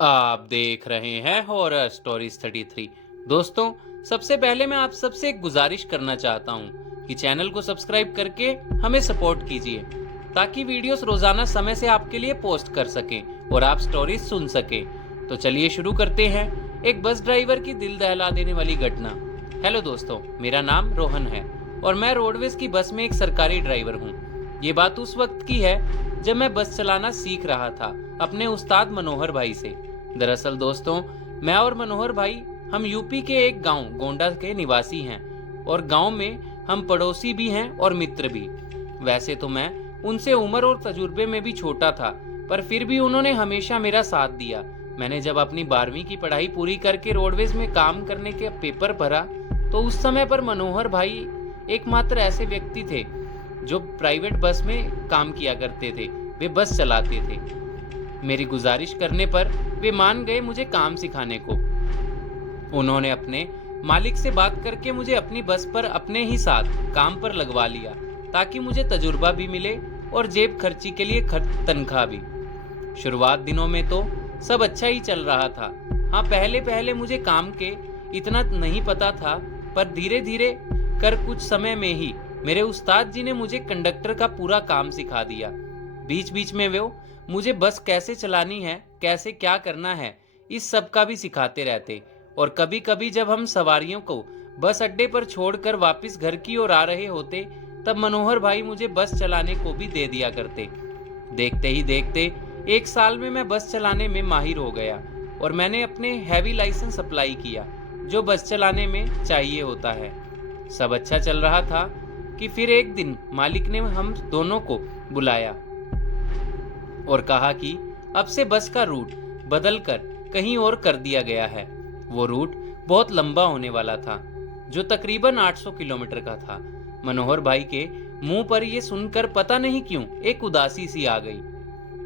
आप देख रहे हैं हॉरर स्टोरीज 33। दोस्तों, सबसे पहले मैं आप सबसे एक गुजारिश करना चाहता हूँ कि चैनल को सब्सक्राइब करके हमें सपोर्ट कीजिए ताकि वीडियोस रोजाना समय से आपके लिए पोस्ट कर सकें और आप स्टोरीज सुन सकें। तो चलिए शुरू करते हैं एक बस ड्राइवर की दिल दहला देने वाली घटना। हेलो दोस्तों, मेरा नाम रोहन है और मैं रोडवेज की बस में एक सरकारी ड्राइवर हूँ। ये बात उस वक्त की है जब मैं बस चलाना सीख रहा था अपने उस्ताद मनोहर भाई से। दरअसल दोस्तों, मैं और मनोहर भाई हम यूपी के एक गांव गोंडा के निवासी हैं और गांव में हम पड़ोसी भी हैं और मित्र भी। वैसे तो मैं उनसे उम्र और तजुर्बे में भी छोटा था, पर फिर भी उन्होंने हमेशा मेरा साथ दिया। मैंने जब अपनी 12वीं की पढ़ाई पूरी करके रोडवेज में काम करने के पेपर भरा तो उस समय पर मनोहर भाई एकमात्र ऐसे व्यक्ति थे जो प्राइवेट बस में काम किया करते थे। वे बस चलाते थे। मेरी गुजारिश करने पर वे मान गए मुझे काम सिखाने को। उन्होंने अपने मालिक से बात करके मुझे अपनी बस पर अपने ही साथ काम पर लगवा लिया ताकि मुझे तजुर्बा भी मिले और जेब खर्ची के लिए तनख्वाह भी। शुरुआत दिनों में तो सब अच्छा ही चल रहा था। हाँ, पहले पहले मुझे काम के इतना नहीं पता था, पर धीरे धीरे कर कुछ समय में ही मेरे उस्ताद जी ने मुझे कंडक्टर का पूरा काम सिखा दिया। बीच बीच में वो मुझे बस कैसे चलानी है, कैसे क्या करना है, इस सब का भी सिखाते रहते। और कभी कभी जब हम सवारियों को बस अड्डे पर छोड़कर वापस घर की ओर आ रहे होते तब मनोहर भाई मुझे बस चलाने को भी दे दिया करते। देखते ही देखते 1 साल में मैं बस चलाने में माहिर हो गया और मैंने अपने हैवी लाइसेंस अप्लाई किया जो बस चलाने में चाहिए होता है। सब अच्छा चल रहा था कि फिर एक दिन मालिक ने हम दोनों को बुलाया और कहा कि अब से बस का रूट बदल कर कहीं और कर दिया गया है। वो रूट बहुत लंबा होने वाला था, जो तकरीबन 800 किलोमीटर का था। मनोहर भाई के मुंह पर यह सुनकर पता नहीं क्यों एक उदासी सी आ गई।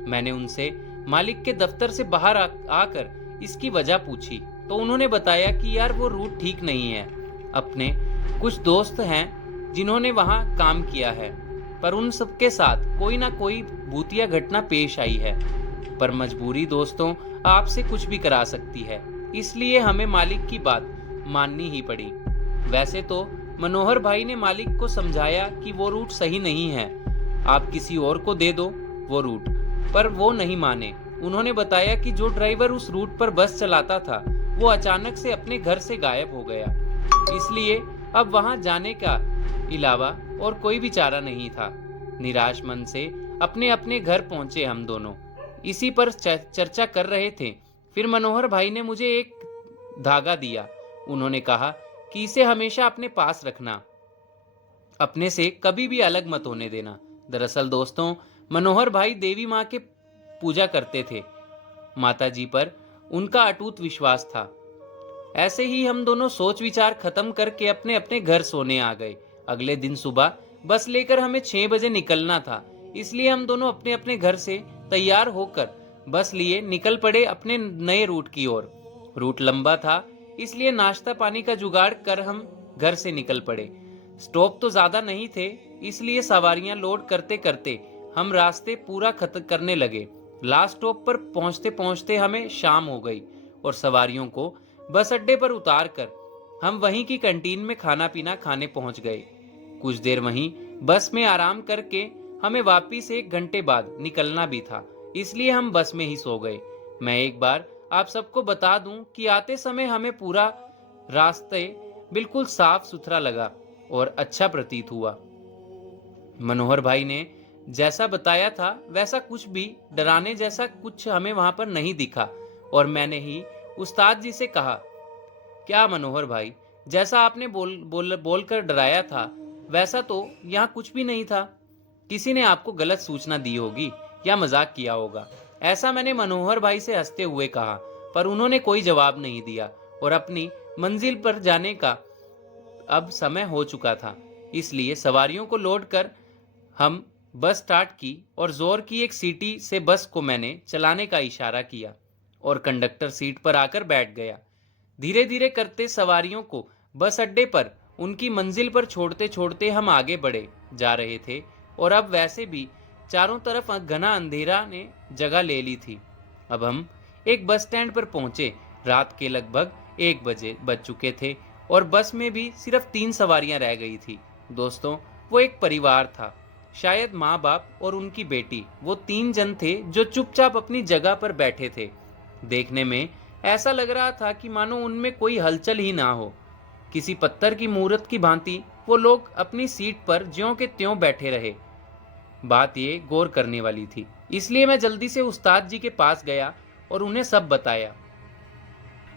मैंने उनसे मालिक के दफ्तर से बाहर आकर इसकी वजह पूछी तो उन्होंने बताया कि यार वो रूट ठीक नहीं है। अपने कुछ दोस्त हैं जिन्होंने वहां काम किया है, पर उन सबके साथ कोई ना कोई भूतिया घटना पेश आई है। पर मजबूरी दोस्तों आपसे कुछ भी करा सकती है, इसलिए हमें मालिक की बात माननी ही पड़ी। वैसे तो मनोहर भाई ने मालिक को समझाया कि वो रूट सही नहीं है, आप किसी और को दे दो वो रूट, पर वो नहीं माने। उन्होंने बताया कि जो ड्राइवर उस रूट पर बस चलाता था वो अचानक से अपने घर से गायब हो गया, इसलिए अब वहां जाने का अलावा और कोई भी चारा नहीं था। निराश मन से अपने अपने घर पहुंचे हम दोनों। इसी पर चर्चा कर रहे थे, फिर मनोहर भाई ने मुझे एक धागा दिया। उन्होंने कहा कि इसे हमेशा अपने पास रखना, अपने से कभी भी अलग मत होने देना। दरअसल दोस्तों, मनोहर भाई देवी माँ के पूजा करते थे। माता जी पर उनका अटूट विश्वास था। ऐसे ही हम दोनों सोच विचार खत्म करके अपने अपने घर सोने आ गए। अगले दिन सुबह बस लेकर हमें 6 बजे निकलना था, इसलिए हम दोनों अपने अपने घर से तैयार होकर बस लिए निकल पड़े अपने नए रूट की ओर। रूट लंबा था, इसलिए नाश्ता पानी का जुगाड़ कर हम घर से निकल पड़े। स्टॉप तो ज्यादा नहीं थे, इसलिए सवारियां लोड करते करते हम रास्ते पूरा खत्म करने लगे। लास्ट स्टॉप पर पहुंचते पहुंचते हमें शाम हो गई और सवारियों को बस अड्डे पर उतार कर हम वहीं की कैंटीन में खाना पीना खाने पहुंच गए। कुछ देर वहीं बस में आराम करके हमें वापिस 1 घंटे बाद निकलना भी था, इसलिए हम बस में ही सो गए। मैं एक बार आप सबको बता दूं कि आते समय हमें पूरा रास्ते बिल्कुल साफ सुथरा लगा और अच्छा प्रतीत हुआ। मनोहर भाई ने जैसा बताया था वैसा कुछ भी डराने जैसा कुछ हमें वहां पर नहीं दिखा और मैंने ही उस्ताद जी से कहा, क्या मनोहर भाई, जैसा आपने बोल कर डराया था वैसा तो यहाँ कुछ भी नहीं था। किसी ने आपको गलत सूचना दी होगी या मजाक किया होगा, ऐसा मैंने मनोहर भाई से हंसते हुए कहा। पर उन्होंने कोई जवाब नहीं दिया और अपनी मंजिल पर जाने का अब समय हो चुका था, इसलिए सवारियों को लोड कर हम बस स्टार्ट की और जोर की एक सीटी से बस को मैंने चलाने का इशारा किया और कंडक्टर सीट पर आकर बैठ गया। धीरे धीरे करते सवारियों को बस अड्डे पर उनकी मंजिल पर छोड़ते छोड़ते हम आगे बढ़े जा रहे थे और अब वैसे भी चारों तरफ घना अंधेरा ने जगह ले ली थी। अब हम एक बस स्टैंड पर पहुंचे। रात के लगभग 1 बजे बज चुके थे और बस में भी सिर्फ 3 सवारियां रह गई थी। दोस्तों, वो एक परिवार था, शायद माँ बाप और उनकी बेटी। वो 3 जन थे जो चुपचाप अपनी जगह पर बैठे थे। देखने में ऐसा लग रहा था कि मानो उनमें कोई हलचल ही ना हो। किसी पत्थर की मूर्त की भांति वो लोग अपनी सीट पर ज्यों के त्यों बैठे रहे। बात ये गौर करने वाली थी, इसलिए मैं जल्दी से उस्ताद जी के पास गया और उन्हें सब बताया।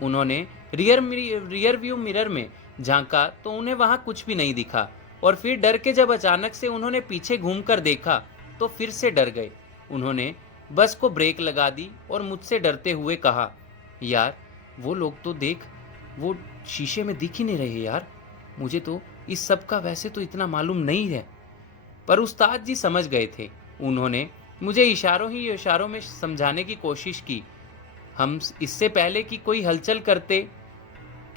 उन्होंने रियर व्यू मिरर में झांका तो उन्हें वहां कुछ भी नहीं दिखा, और फिर डर के जब अचानक से उन्होंने पीछे घूमकर देखा तो फिर से डर गए। उन्होंने बस को ब्रेक लगा दी और मुझसे डरते हुए कहा, यार वो लोग तो देख, वो शीशे में दिख ही नहीं रहे यार। मुझे तो इस सब का वैसे तो इतना मालूम नहीं है। पर उस्ताद जी समझ गए थे। उन्होंने मुझे इशारों में समझाने की कोशिश की। हम इससे पहले कि कोई हलचल करते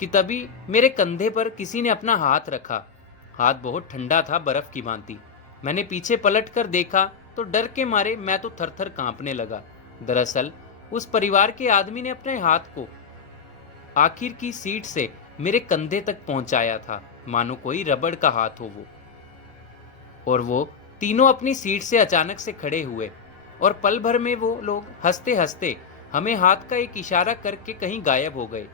कि तभी मेरे कंधे पर किसी ने अपना हाथ रखा। हाथ बहुत ठंडा था, बर्फ की भांति। मैंने पीछे पलट कर देखा तो डर के मारे मैं तो थर-थर कांपने लगा। दरअसल उस परिवार के आदमी ने अपने हाथ को आखिर की सीट से मेरे कंधे तक पहुंचाया था, मानो कोई रबड़ का हाथ हो वो। और वो तीनों अपनी सीट से अचानक से खड़े हुए और पल भर में वो लोग हंसते हंसते हमें हाथ का एक इशारा करके कहीं गायब हो गए।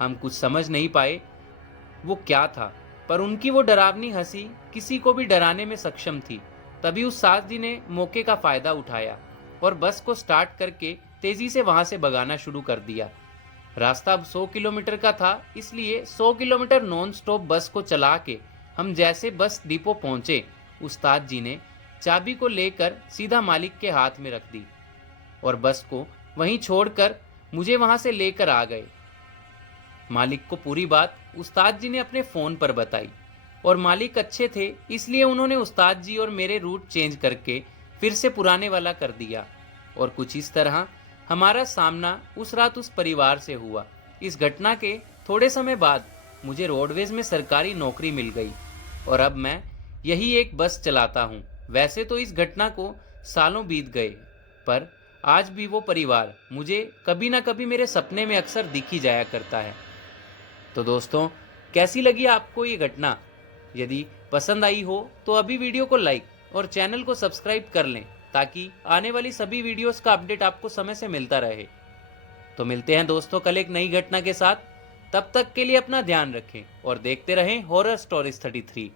हम कुछ समझ नहीं पाए वो क्या था, पर उनकी वो डरावनी हंसी किसी को भी डराने में सक्षम थी। तभी उस साथ जी ने मौके का फायदा उठाया और बस को स्टार्ट करके तेजी से वहां से भगाना शुरू कर दिया। रास्ता अब 100 किलोमीटर का था, इसलिए 100 किलोमीटर नॉन स्टॉप बस को चला के हम जैसे बस डिपो पहुंचे, उस्ताद जी ने चाबी को लेकर सीधा मालिक के हाथ में रख दी और बस को वहीं छोड़कर मुझे वहां से लेकर आ गए। मालिक को पूरी बात उस्ताद जी ने अपने फ़ोन पर बताई और मालिक अच्छे थे, इसलिए उन्होंने उस्ताद जी और मेरे रूट चेंज करके फिर से पुराने वाला कर दिया। और कुछ इस तरह हमारा सामना उस रात उस परिवार से हुआ। इस घटना के थोड़े समय बाद मुझे रोडवेज में सरकारी नौकरी मिल गई और अब मैं यही एक बस चलाता हूँ। वैसे तो इस घटना को सालों बीत गए, पर आज भी वो परिवार मुझे कभी ना कभी मेरे सपने में अक्सर दिख ही जाया करता है। तो दोस्तों, कैसी लगी आपको ये घटना? यदि पसंद आई हो तो अभी वीडियो को लाइक और चैनल को सब्सक्राइब कर लें, ताकि आने वाली सभी वीडियोस का अपडेट आपको समय से मिलता रहे। तो मिलते हैं दोस्तों कल एक नई घटना के साथ। तब तक के लिए अपना ध्यान रखें और देखते रहें हॉरर स्टोरीज 33।